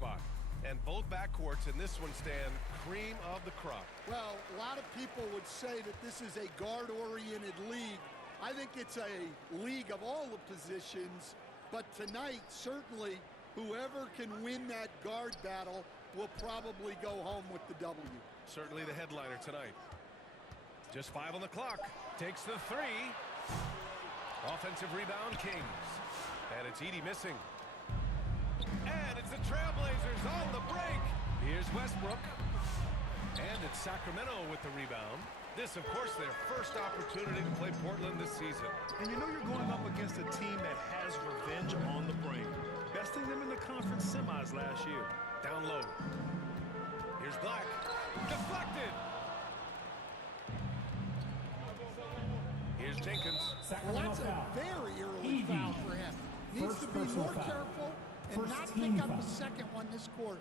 spot. And both backcourts in this one stand cream of the crop. Well, a lot of people would say that this is a guard-oriented league. I think it's a league of all the positions, but tonight, certainly, whoever can win that guard battle will probably go home with the W. Certainly the headliner tonight. Just 5 on the clock. Takes the 3. Offensive rebound, Kings. And it's Edey missing. And it's the Trailblazers on the break. Here's Westbrook. And it's Sacramento with the rebound. This, of course, their first opportunity to play Portland this season. And you know you're going up against a team that has revenge on the brain, besting them in the conference semis last year. Down low. Here's Black. Deflected. Here's Jenkins. Well, that's a very early foul for him. Needs to be more careful and not pick up a second one this quarter.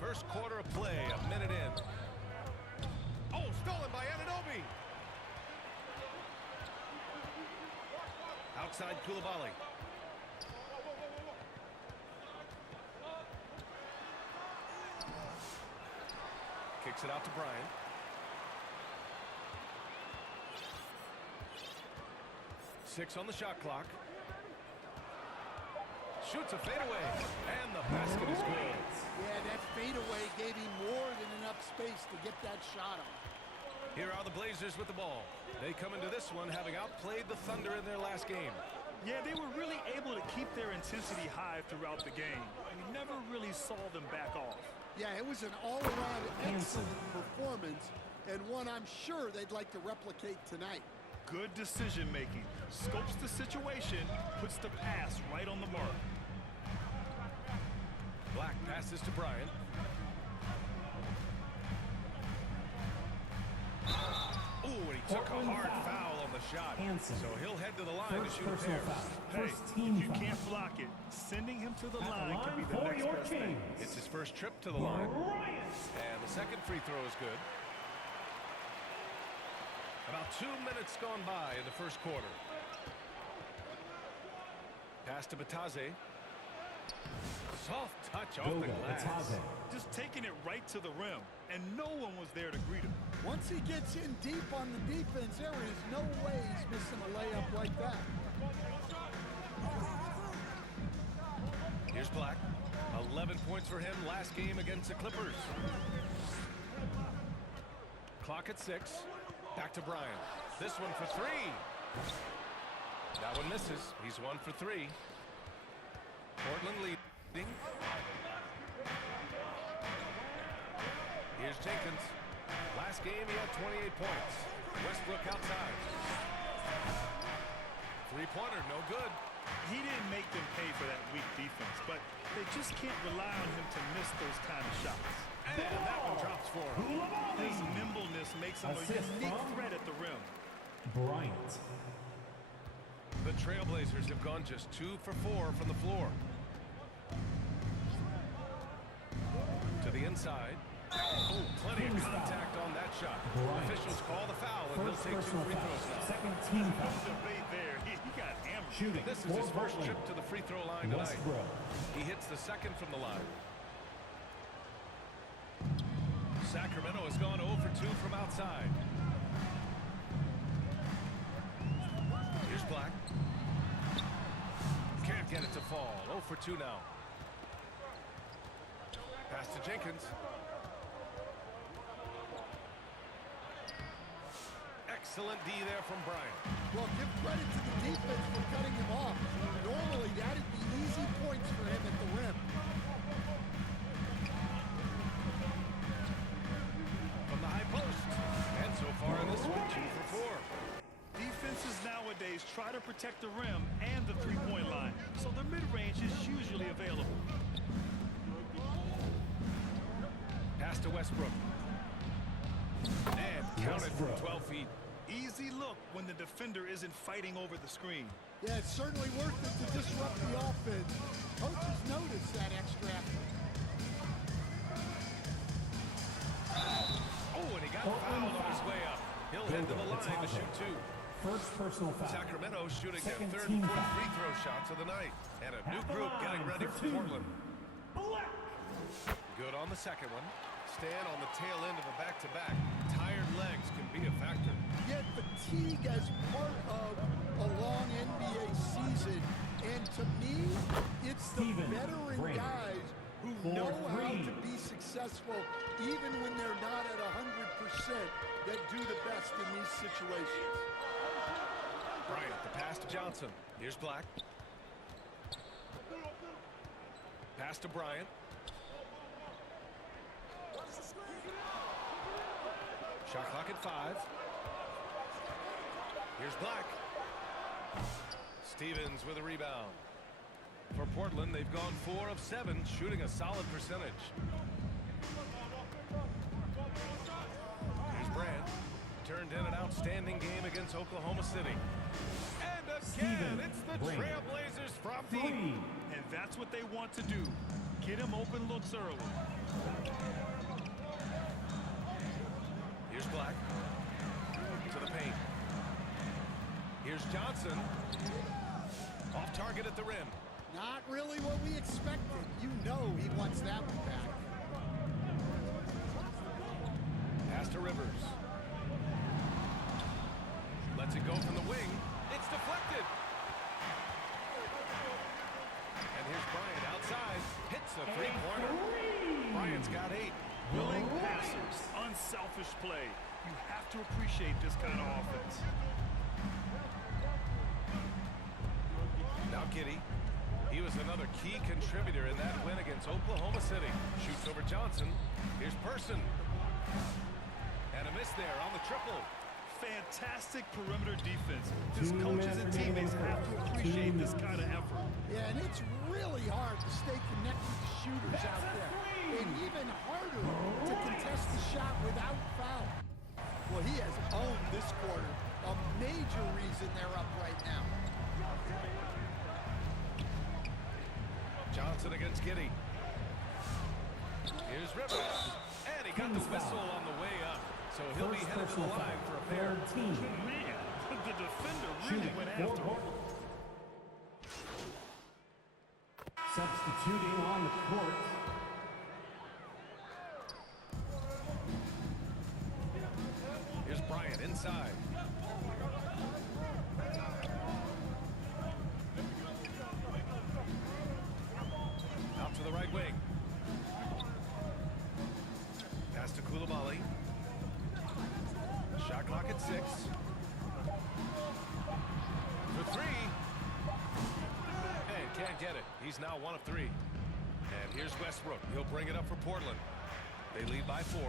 First quarter of play, a minute in. Oh, stolen by Anunoby. Outside Coulibaly. Kicks it out to Bryant. Six on the shot clock. Shoots a fadeaway, and the basket is good. Yeah, that fadeaway gave him more than enough space to get that shot on. Here are the Blazers with the ball. They come into this one having outplayed the Thunder in their last game. Yeah, they were really able to keep their intensity high throughout the game. You never really saw them back off. Yeah, it was an all-around excellent performance, and one I'm sure they'd like to replicate tonight. Good decision-making. Scopes the situation, puts the pass right on the mark. Black passes to Bryant. Ooh, and he took a hard foul on the shot. So he'll head to the line to shoot a pair. Hey, if you can't block it, sending him to the line can be the next best thing. It's his first trip to the line. And the second free throw is good. About 2 minutes gone by in the first quarter. Pass to Batase. Soft touch off the glass. Just taking it right to the rim, and no one was there to greet him. Once he gets in deep on the defense, there is no way he's missing a layup like that. Here's Black. 11 points for him last game against the Clippers. Clock at 6. Back to Bryant. This one for 3. That one misses. He's 1 for 3. Portland leading. Here's Jenkins. Last game he had 28 points. Westbrook outside. Three-pointer, no good. He didn't make them pay for that weak defense, but they just can't rely on him to miss those kind of shots. And that one drops for him. His nimbleness makes him a unique threat at the rim. Bryant. The Trailblazers have gone just 2 for 4 from the floor. To the inside. Oh, plenty of contact on that shot. Bryant. Officials call the foul, and he'll take 2 free throws now. Second team No foul. debate there. He got hammered. Shooting. This is his first trip to the free throw line tonight. Westbrook. He hits the second from the line. Sacramento has gone 0 for 2 from outside. Here's Black. Can't get it to fall. 0 for 2 now. Pass to Jenkins. Excellent D there from Bryant. Well, give credit to the defense for cutting him off. Normally, that'd be easy points for him at the rim. From the high post. And so far in this one, 2 for 4. Defenses nowadays try to protect the rim and the three-point line, so the mid-range is usually available. Pass to Westbrook. And counted from 12 feet. Easy look when the defender isn't fighting over the screen. Yeah, it's certainly worth it to disrupt the offense. Coaches notice that extra effort. Oh, and he got fouled on his way up. He'll head to the line to shoot 2. First personal foul. Sacramento shooting their Second third team and fourth foul. free throw shots of the night. And a new At the group line getting ready for two. Portland. Black. Good on the second one. Stand on the tail end of a back-to-back. Tired legs can be a factor. Yet fatigue as part of a long NBA season. And to me, it's the Steven veteran Brand. guys who For know how three. to be successful even when they're not at 100% that do the best in these situations. Bryant, the pass to Johnson. Here's Black. Pass to Bryant. Shot clock at 5. Here's Black. Stevens with a rebound. For Portland, they've gone 4 of 7, shooting a solid percentage. Here's Brand. Turned in an outstanding game against Oklahoma City. And again, Steven it's the Brand. Trailblazers from deep. 3. And that's what they want to do. Get him open looks early. Here's Black. To the paint. Here's Johnson. Off target at the rim. Not really what we expected. You know he wants that one back. Pass to Rivers. Lets it go from the wing. It's deflected. And here's Bryant outside. Hits the three-pointer. Bryant's got 8. Willing passers, unselfish play. You have to appreciate this kind of offense. Now Giddey. He was another key contributor in that win against Oklahoma City. Shoots over Johnson. Here's Person. And a miss there on the triple. Fantastic perimeter defense. His 2 coaches minutes and remaining teammates in the have to first. appreciate 2 this minutes. kind of effort. Yeah, and it's really hard to stay connected to shooters out there. And even harder to contest the shot without foul. Well, he has owned this quarter. A major reason they're up right now. Johnson against Giddey. Here's Rivers. And he got the whistle on the way up. So he'll be First headed to the personal line foul. for a fair. Third team. Man, the defender really Shooting went for after him. Portland. Substituting on the court. Here's Bryant inside. Out to the right wing. Pass to Coulibaly. Shot clock at 6. For 3. And can't get it. He's now 1 of 3. And here's Westbrook. He'll bring it up for Portland. They lead by 4.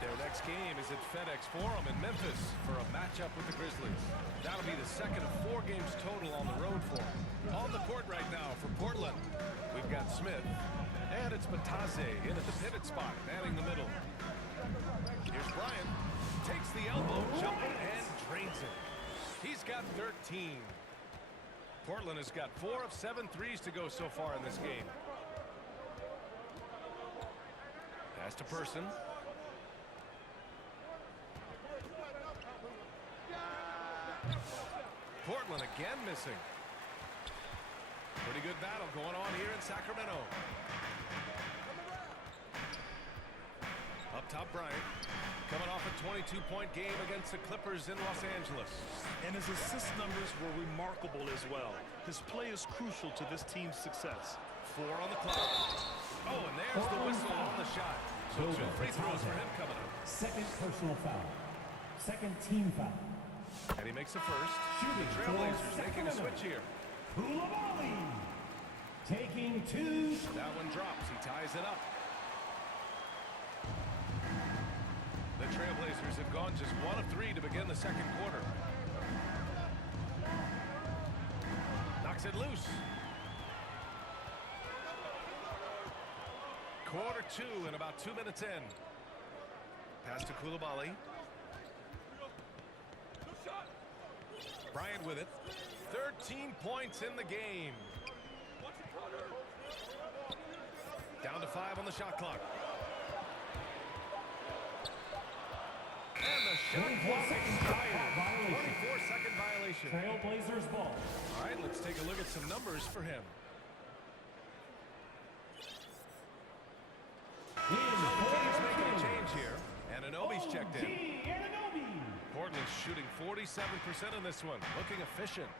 Their next game is at FedEx Forum in Memphis for a matchup with the Grizzlies. That'll be the second of 4 games total on the road for them. On the court right now for Portland, we've got Smith. And it's Batase in at the pivot spot, manning the middle. Here's Bryant. Takes the elbow jumper and drains it. He's got 13. Portland has got 4 of 7 threes to go so far in this game. Pass to Person. Portland again missing. Pretty good battle going on here in Sacramento. Up top, Bryant. Coming off a 22-point game against the Clippers in Los Angeles. And his assist numbers were remarkable as well. His play is crucial to this team's success. 4 on the clock. Oh, and there's the whistle on the shot. So 2 free throws for him coming up. Second personal foul. Second team foul. And he makes the first. Shooting The for Trailblazers making a Sacramento. switch here. Coulibaly. Taking 2. That one drops. He ties it up. The Trailblazers have gone just 1 of 3 to begin the second quarter. Knocks it loose. Quarter 2 and about 2 minutes in. Pass to Coulibaly. Bryant with it. 13 points in the game. Down to 5 on the shot clock. And the Shot 24 clock seconds. expired. Violation. 24-second violation. Trailblazers ball. All right, let's take a look at some numbers for him. So the Kings making a change here. And Anunoby's checked in. Anunoby. Portland's shooting 47% in this one. Looking efficient.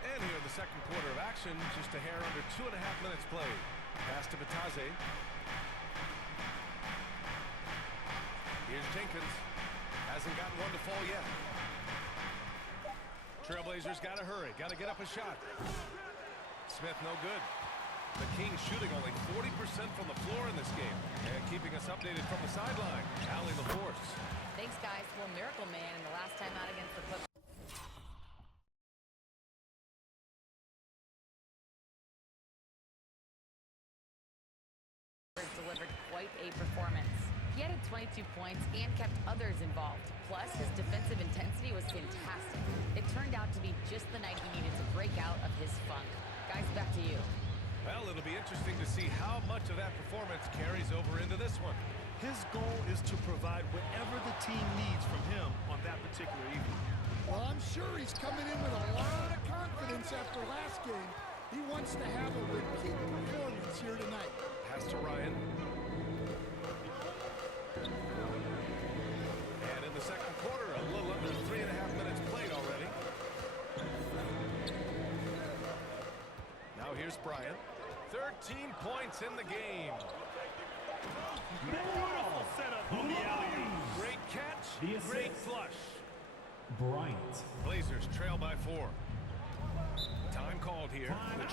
And here in the second quarter of action, just a hair under 2.5 minutes played. Pass to Batase. Here's Jenkins. Hasn't gotten one to fall yet. Trailblazers got to hurry. Got to get up a shot. Smith no good. The Kings shooting only 40% from the floor in this game. And keeping us updated from the sideline. Allie LaForce. Thanks, guys. Well, Miracle Man in the last time out against the Clippers delivered quite a performance. He added 22 points and kept others involved. Plus, his defensive intensity was fantastic. It turned out to be just the night he needed to break out of his funk. Guys, back to you. Well, it'll be interesting to see how much of that performance carries over into this one. His goal is to provide whatever the team needs from him on that particular evening. Well, I'm sure he's coming in with a lot of confidence after last game. He wants to have a repeat performance here tonight. Pass to Ryan. And in the second quarter, a little under 3.5 minutes played already. Now here's Bryant. 13 points in the game. Beautiful setup on the alley-oop. Great catch, The assist. great flush. Bryant. Blazers trail by 4. Time called here. The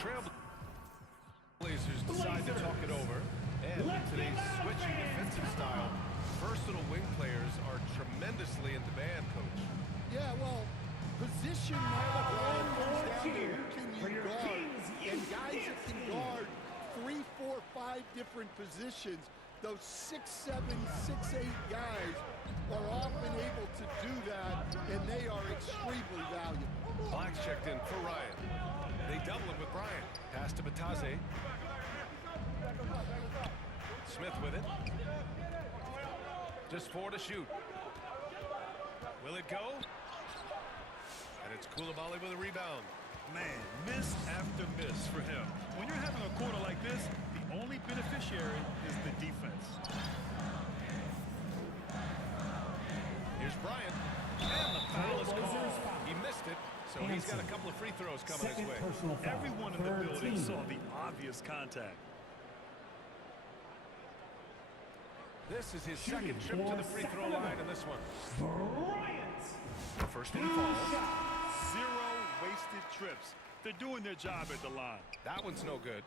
Trailblazers decide to talk it over. And in today's switching defensive style, versatile wing players are tremendously in demand, Coach. Yeah, well, position now comes down to who can you guard. And guys that can guard 3, 4, 5 different positions, those 6'7", 6'8" guys are often able to do that, and they are extremely valuable. Black's checked in for Ryan. They double it with Bryant. Pass to Batase. Smith with it. Just 4 to shoot. Will it go? And it's Coulibaly with a rebound. Man, miss after miss for him. When you're having a quarter like this, the only beneficiary is the defense. Here's Bryant. And the foul is called. He missed it, so he's got a couple of free throws coming his Second way. personal foul. Everyone in the Third building team. saw the obvious contact. This is his Shooting second trip to the for free throw line in this one. Bryant. First one falls. 0 wasted trips. They're doing their job at the line. That one's no good.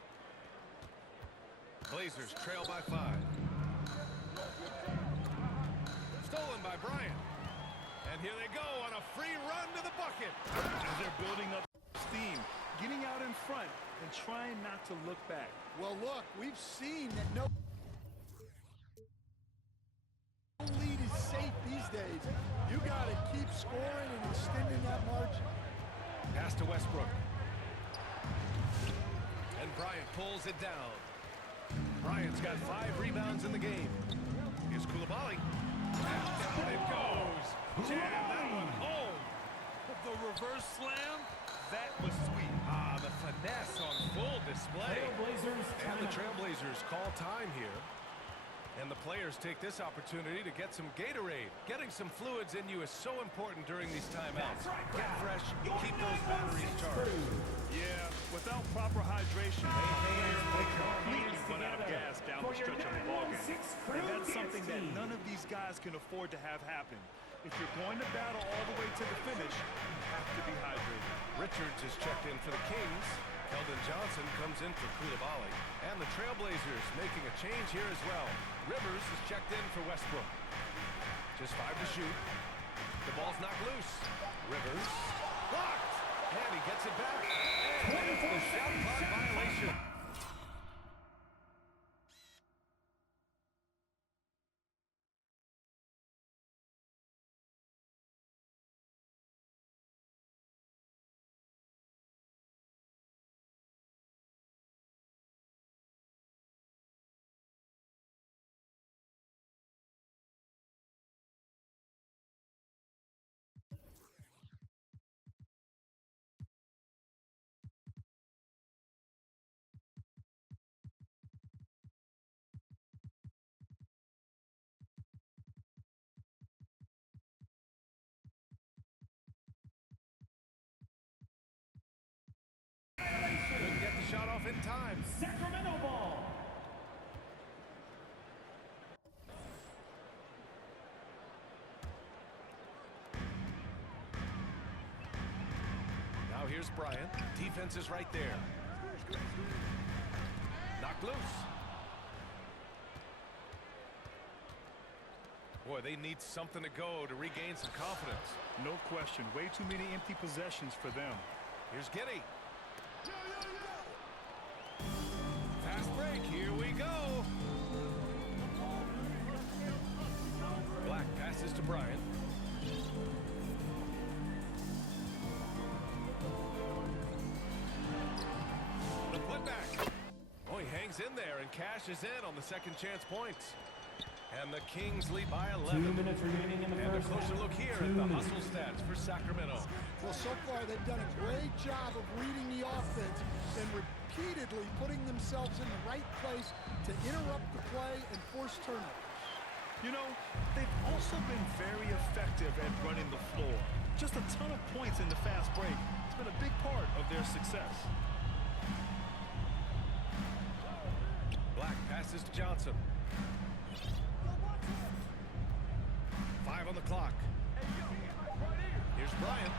Blazers trail by 5. Stolen by Bryant. And here they go on a free run to the bucket. As they're building up steam, getting out in front and trying not to look back. Well, look, we've seen that no lead is safe these days. You got to keep scoring and extending that margin. Pass to Westbrook. And Bryant pulls it down. Bryant's got 5 rebounds in the game. Here's Coulibaly. And down it goes. Jam that one home. The reverse slam, that was sweet. Ah, the finesse on full display. Trailblazers. And the timeout. Trailblazers call time here. And the players take this opportunity to get some Gatorade. Getting some fluids in you is so important during these timeouts. Get fresh, keep those batteries charged. Yeah, without proper hydration, players may completely run out of gas down the stretch of the ballgame. And that's something that none of these guys can afford to have happen. If you're going to battle all the way to the finish, you have to be hydrated. Richards is checked in for the Kings. Keldon Johnson comes in for Coulibaly. And the Trailblazers making a change here as well. Rivers is checked in for Westbrook. Just 5 to shoot. The ball's knocked loose. Rivers. Blocked! And he gets it back. And it's the shot clock violation. Now here's Bryant. Defense is right there. Knocked loose. Boy, they need something to go to regain some confidence. No question. Way too many empty possessions for them. Here's Giddey. Fast break. Here we go. Black passes to Bryant. The putback. Oh, he hangs in there and cashes in on the second chance points. And the Kings lead by 11. 2 minutes remaining in the And a first closer half. look here 2 at the minutes. hustle stats for Sacramento. Well, so far they've done a great job of reading the offense and repeatedly putting themselves in the right place to interrupt the play and force turnovers. You know, they've also been very effective at running the floor. Just a ton of points in the fast break. It's been a big part of their success. Black passes to Johnson. 5 on the clock. Here's Bryant.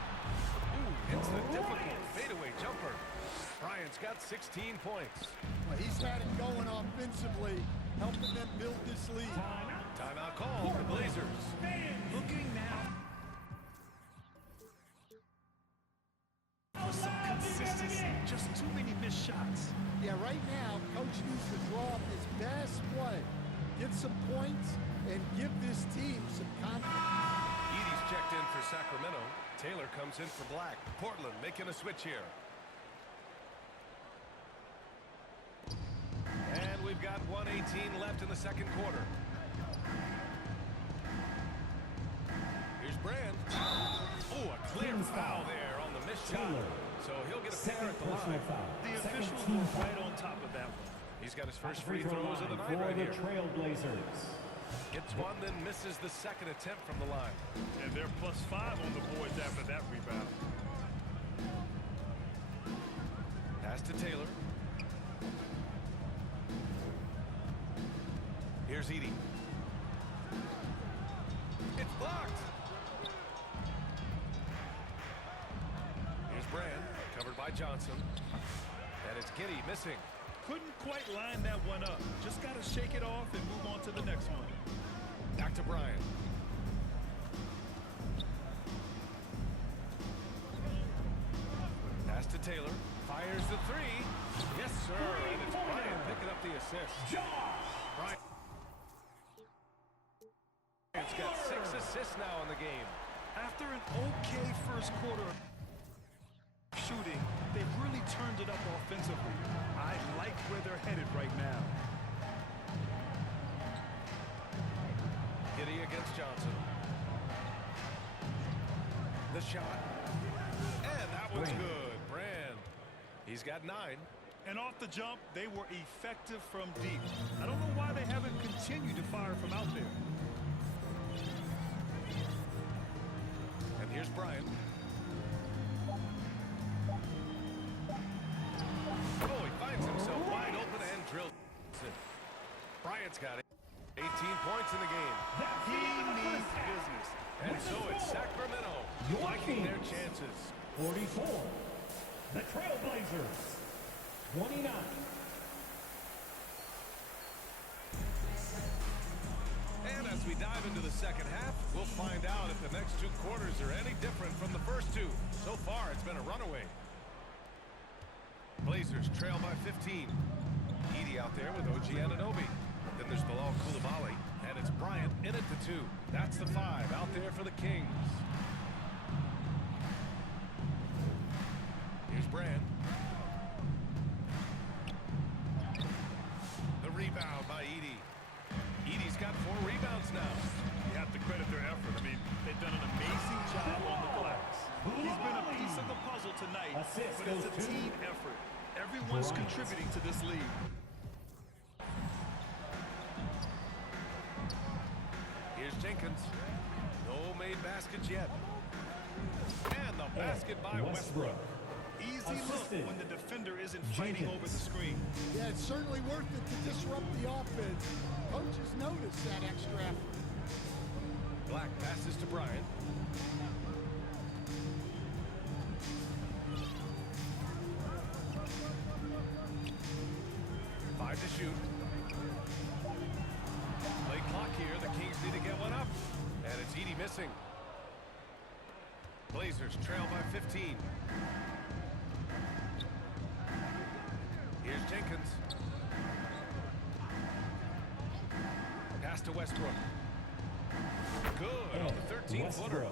Ooh, hits the difficult fadeaway jumper. Bryant's got 16 points. Well, he's had it going offensively, helping them build this lead. Timeout call, the Blazers. Looking now for some consistency. Just too many missed shots. Yeah, right now, Coach needs to draw up his best play, get some points, and give this team some confidence. Edey's checked in for Sacramento. Taylor comes in for Black. Portland making a switch here. And we've got 1:18 left in the second quarter. Here's Brand. Oh, a clear Kings foul foul. there on the missed shot. Taylor. So he'll get a pair Second at the personal line. foul. The Second officials team were foul. right on top of that one. He's got his At first the free throw throws of the line night for right the here. Trailblazers. Gets one, then misses the second attempt from the line. And they're +5 on the boards after that rebound. Pass to Taylor. Here's Edey. It's blocked. Here's Brand, covered by Johnson. And it's Giddey missing. Couldn't quite line that one up. Just got to shake it off and move on to the next one. Back to Bryant. Pass to Taylor. Fires the three. Yes, sir. And it's Bryant picking up the assist. Bryant. Bryant's got 6 assists now in the game. After an okay first quarter shooting, they've really turned it up offensively. I like where they're headed right now. Giddey against Johnson. The shot. And that one's good. Brand. He's got 9. And off the jump, they were effective from deep. I don't know why they haven't continued to fire from out there. And here's Bryant. Oh, he finds himself wide open and drills it. Bryant's got 18 points in the game. He means business. And so it's Sacramento liking their chances. 44. The Trailblazers. 29. And as we dive into the second half, we'll find out if the next 2 quarters are any different from the first 2. So far, it's been a runaway. Blazers trail by 15. Edey out there with OG Anunoby. Then there's Bilal Coulibaly, and it's Bryant in at the 2. That's the 5 out there for the Kings. Here's Brand. The rebound by Edey. Edey's got 4 rebounds now. You have to credit their effort. I mean, they've done an amazing job on the glass. He's been a piece of the puzzle tonight, Assist but it's a goes to team effort. Everyone's Bryant. contributing to this lead. Here's Jenkins. No made baskets yet. And the basket by Westbrook. Easy Assisted. look when the defender isn't fighting over the screen. Yeah, it's certainly worth it to disrupt the offense. Coaches notice that extra effort. Black passes to Bryant. Trailblazers trail by 15. Here's Jenkins. Pass to Westbrook. Good on the 13-footer.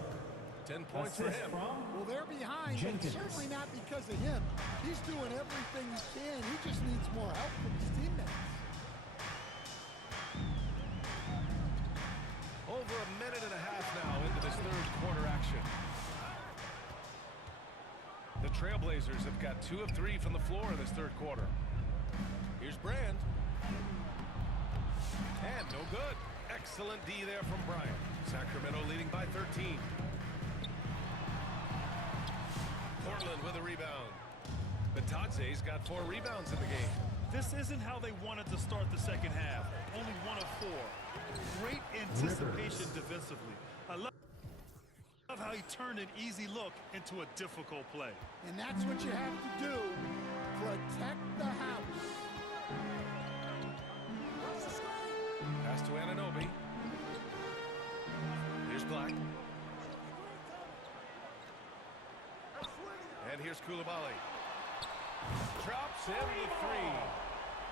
10 points for him. Well, they're behind, but certainly not because of him. He's doing everything he can. He just needs more help from his teammates. Over a minute and a half now into this third quarter action. The Trailblazers have got 2 of 3 from the floor in this third quarter. Here's Brand. And no good. Excellent D there from Bryant. Sacramento leading by 13. Portland with a rebound. Batadze's got 4 rebounds in the game. This isn't how they wanted to start the second half. Only 1 of 4. Great anticipation defensively. I love how he turned an easy look into a difficult play. And that's what you have to do. Protect the house. Pass to Anunoby. Here's Black. And here's Coulibaly. Drops in with 3.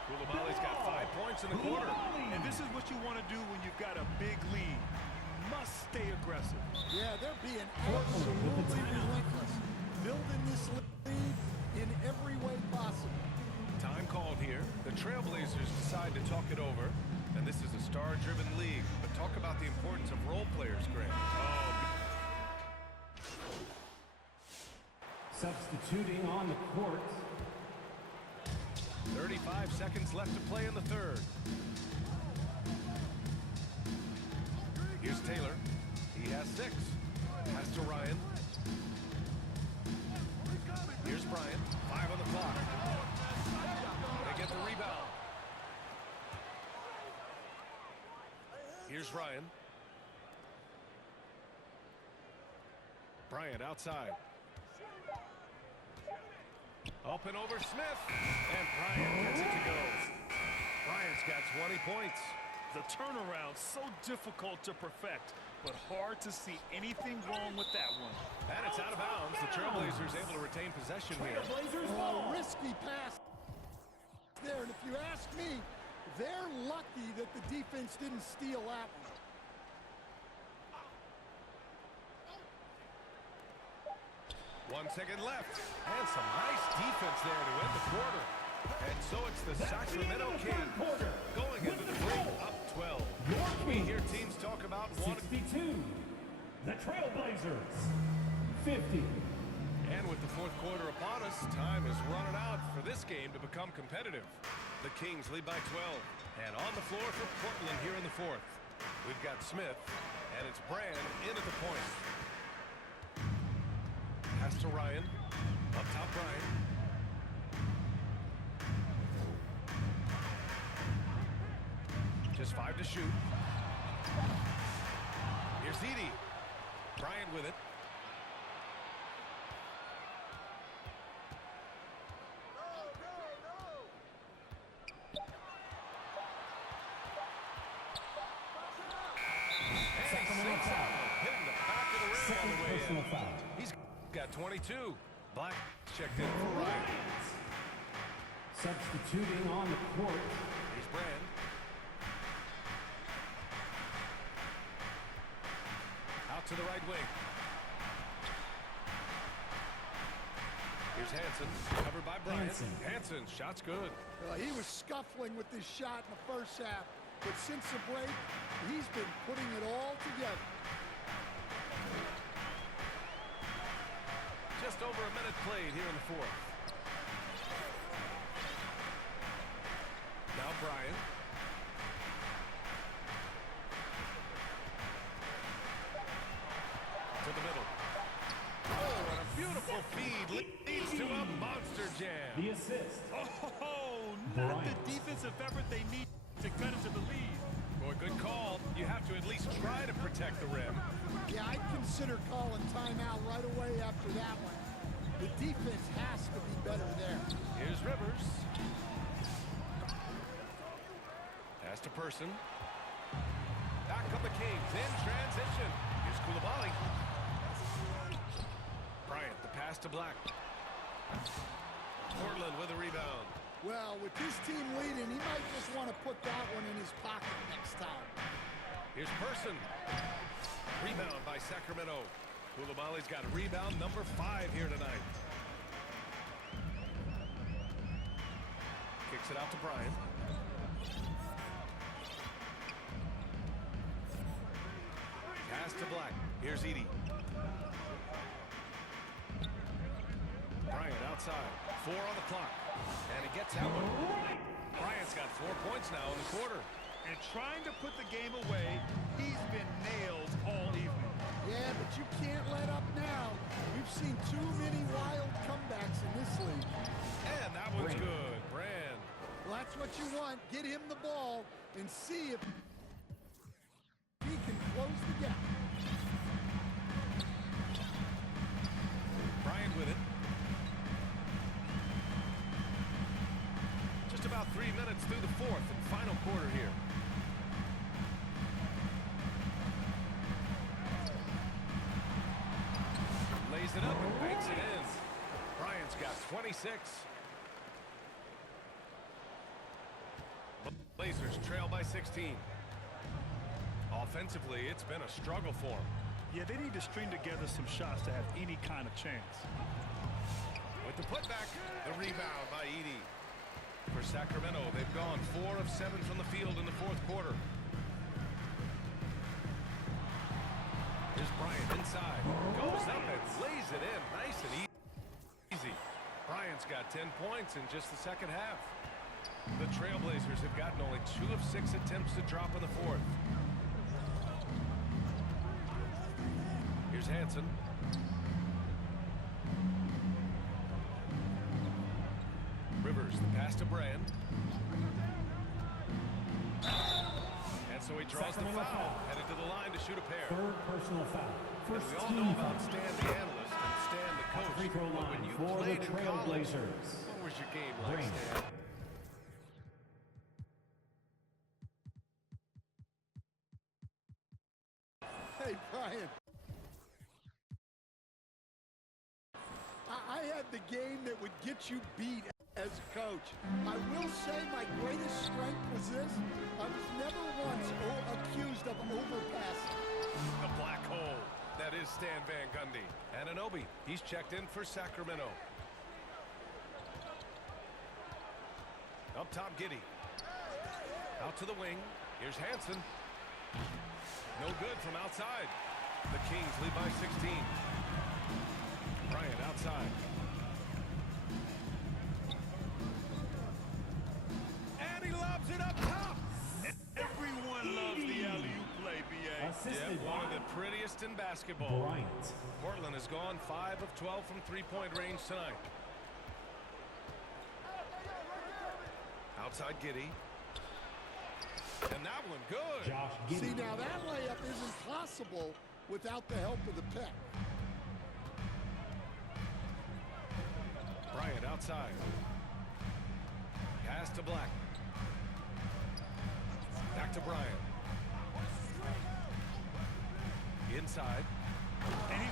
Coulibaly's got 5 points in the quarter. And this is what you want to do when you've got a big lead. You must stay aggressive. Yeah, they're being absolutely relentless. Building this lead in every way possible. Time called here. The Trailblazers decide to talk it over. And this is a star-driven league. But talk about the importance of role players, Grant. Substituting on the court. 35 seconds left to play in the third. Here's Taylor. He has 6. Pass to Ryan. Here's Bryant. 5 on the clock. They get the rebound. Here's Ryan. Bryant outside. Up and over Smith. And Bryant gets it to go. Bryant's got 20 points. The turnaround so difficult to perfect, but hard to see anything wrong with that one. And it's out of bounds. The Trailblazers able to retain possession here. Oh, risky pass there. And if you ask me, they're lucky that the defense didn't steal that one. One second left. And some nice defense there to end the quarter. And so it's the Sacramento Kings going into the break up 12. We hear teams talk about 62. The Trailblazers. 50. And with the fourth quarter upon us, time is running out for this game to become competitive. The Kings lead by 12. And on the floor for Portland here in the fourth. We've got Smith, and it's Brand in at the point. Pass to Ryan. Up top, Ryan. Just 5 to shoot. Here's Edey. Bryant with it. Hitting the back of the rim on the way in. Foul. He's got 22. Black checked in for Ryan. Substituting on the court. Here's Brand. Out to the right wing. Here's Hansen, covered by Bryant. Hansen, shot's good. He was scuffling with this shot in the first half, but since the break, he's been putting it all together. Just over a minute played here in the fourth. Now Bryant. To the middle. Oh, and a beautiful feed leads to a monster jam. The assist. Oh, not the defensive effort they need to cut into the lead. Boy, good call. You have to at least try to protect the rim. Yeah, I'd consider calling timeout right away after that one. The defense has to be better there. Here's Rivers. Pass to Person. Back up the Kings in transition. Here's Coulibaly. Pass to Black. Portland with a rebound. Well, with this team leading, he might just want to put that one in his pocket next time. Here's Person. Rebound by Sacramento. Coulibaly's got rebound number 5 here tonight. Kicks it out to Bryant. Pass to Black. Here's Edey. Bryant outside. 4 on the clock. And he gets that one. Bryant's got 4 points now in the quarter. And trying to put the game away, he's been nailed all evening. Yeah, but you can't let up now. We've seen too many wild comebacks in this league. And that one's good. Brand. Well, that's what you want. Get him the ball and see if he can close the gap. Bryant with it. Just about 3 minutes through the 4th and final quarter here. Lays it up and banks it in. Bryant's got 26. Blazers trail by 16. Offensively, it's been a struggle for them. Yeah, they need to string together some shots to have any kind of chance. With the putback, the rebound by Edey. For Sacramento, they've gone 4 of 7 from the field in the 4th quarter. Here's Bryant inside. Goes up and lays it in. Nice and easy. Bryant's got 10 points in just the second half. The Trailblazers have gotten only 2 of 6 attempts to drop in the 4th. Here's Hansen. Rivers, the pass to Brand. And so he draws the foul. Headed to the line to shoot a pair. Third personal foul. And First we all team know foul. about Stan the analyst and Stan the coach. Free throw But line when you for the played in college, Trailblazers. what was your game like, Brand. Stan? Hey, Brian. I had the game that would get you beat as a coach. I will say my greatest strength was this. I was never once accused of overpassing. The black hole. That is Stan Van Gundy. Anunoby, he's checked in for Sacramento. Up top, Giddey. Out to the wing. Here's Hansen. No good from outside. The Kings lead by 16. Bryant outside. And he lobs it up top. Everyone loves the alley-oop play, B.A. Assisted Yeah, one of by the prettiest in basketball. Bryant. Portland has gone 5 of 12 from three-point range tonight. Outside Giddey. And that one good. Josh Giddey. See, now that layup isn't possible without the help of the pick. Bryant outside. Pass to Black. Back to Bryant. Inside. And he